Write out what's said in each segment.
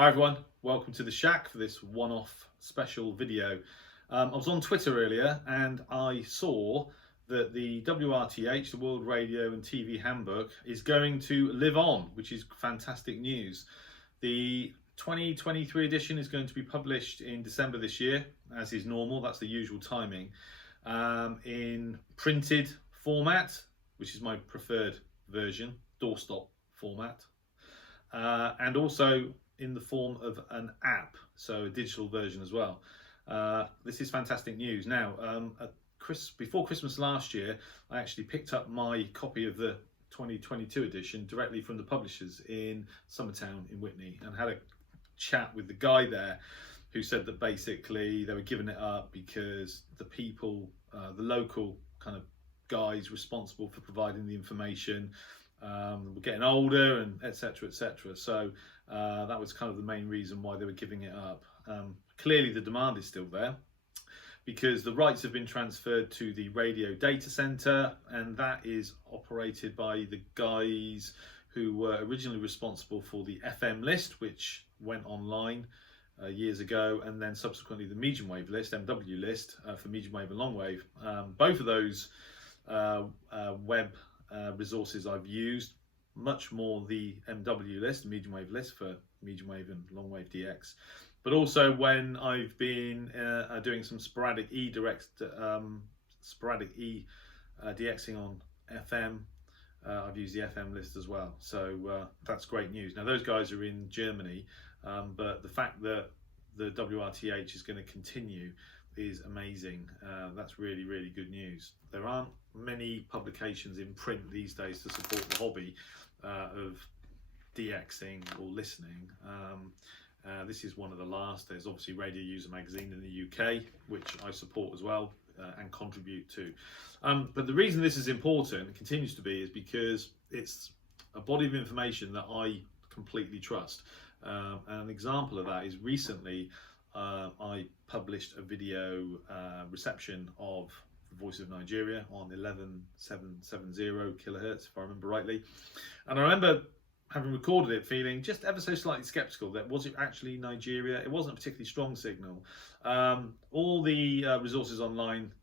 Hi everyone, welcome to the Shack for this one-off special video. I was on Twitter earlier and I saw that the WRTH, the World Radio and TV Handbook, is going to live on, which is fantastic news. The 2023 edition is going to be published in December this year, as is normal, that's the usual timing, in printed format, which is my preferred version, doorstop format, and also in the form of an app, so a digital version as well. This is fantastic news. Now, before Christmas last year, I actually picked up my copy of the 2022 edition directly from the publishers in Summertown in Witney and had a chat with the guy there who said that basically they were giving it up because the people, the local kind of guys responsible for providing the information were getting older and etc. etc. So that was kind of the main reason why they were giving it up. Clearly the demand is still there because the rights have been transferred to the radio data center, and that is operated by the guys who were originally responsible for the FM list, which went online years ago, and then subsequently the medium wave list, MW list, for medium wave and long wave. Both of those web resources I've used, much more the MW list, the medium wave list for medium wave and long wave DX, but also when I've been doing some sporadic DXing on FM, I've used the FM list as well. So that's great news. Now those guys are in Germany, but the fact that the WRTH is going to continue is amazing. That's really, really good news. There aren't many publications in print these days to support the hobby of DXing or listening. This is one of the last. There's obviously Radio User Magazine in the UK, which I support as well and contribute to. But the reason this is important, and continues to be, is because it's a body of information that I completely trust. An example of that is recently I published a video reception of the Voice of Nigeria on 11770 kilohertz, if I remember rightly. And I remember having recorded it feeling just ever so slightly skeptical that was it actually Nigeria. It wasn't a particularly strong signal. All the resources online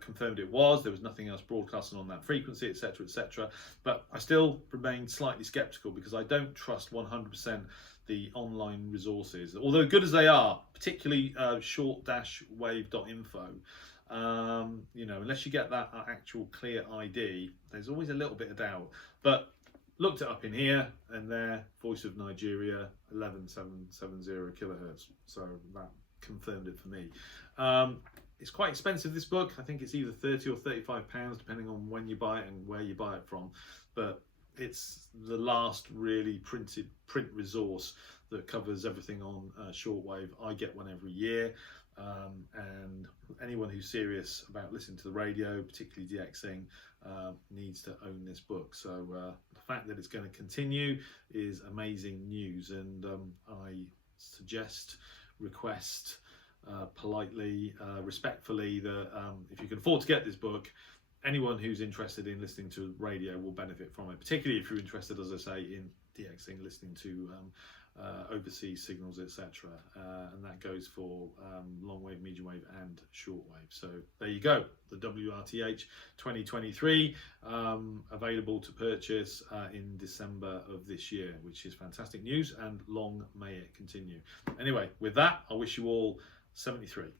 confirmed it was. There was nothing else broadcasting on that frequency, etc., etc. But I still remained slightly skeptical because I don't trust 100% the online resources, although good as they are, particularly short-wave.info. You know, unless you get that actual clear ID, there's always a little bit of doubt. But looked it up in here and there, Voice of Nigeria, 11770 kilohertz. So that confirmed it for me. It's quite expensive, this book. I think it's either 30 or 35 pounds, depending on when you buy it and where you buy it from. But it's the last really print resource that covers everything on shortwave. I get one every year, and anyone who's serious about listening to the radio, particularly DXing, needs to own this book. So the fact that it's going to continue is amazing news, and I suggest, request, politely, respectfully, that if you can afford to get this book, anyone who's interested in listening to radio will benefit from it, particularly if you're interested, as I say, in DXing, listening to overseas signals, etc. And that goes for long wave, medium wave and short wave. So there you go, the WRTH 2023, available to purchase in December of this year, which is fantastic news, and long may it continue. Anyway, with that, I wish you all 73.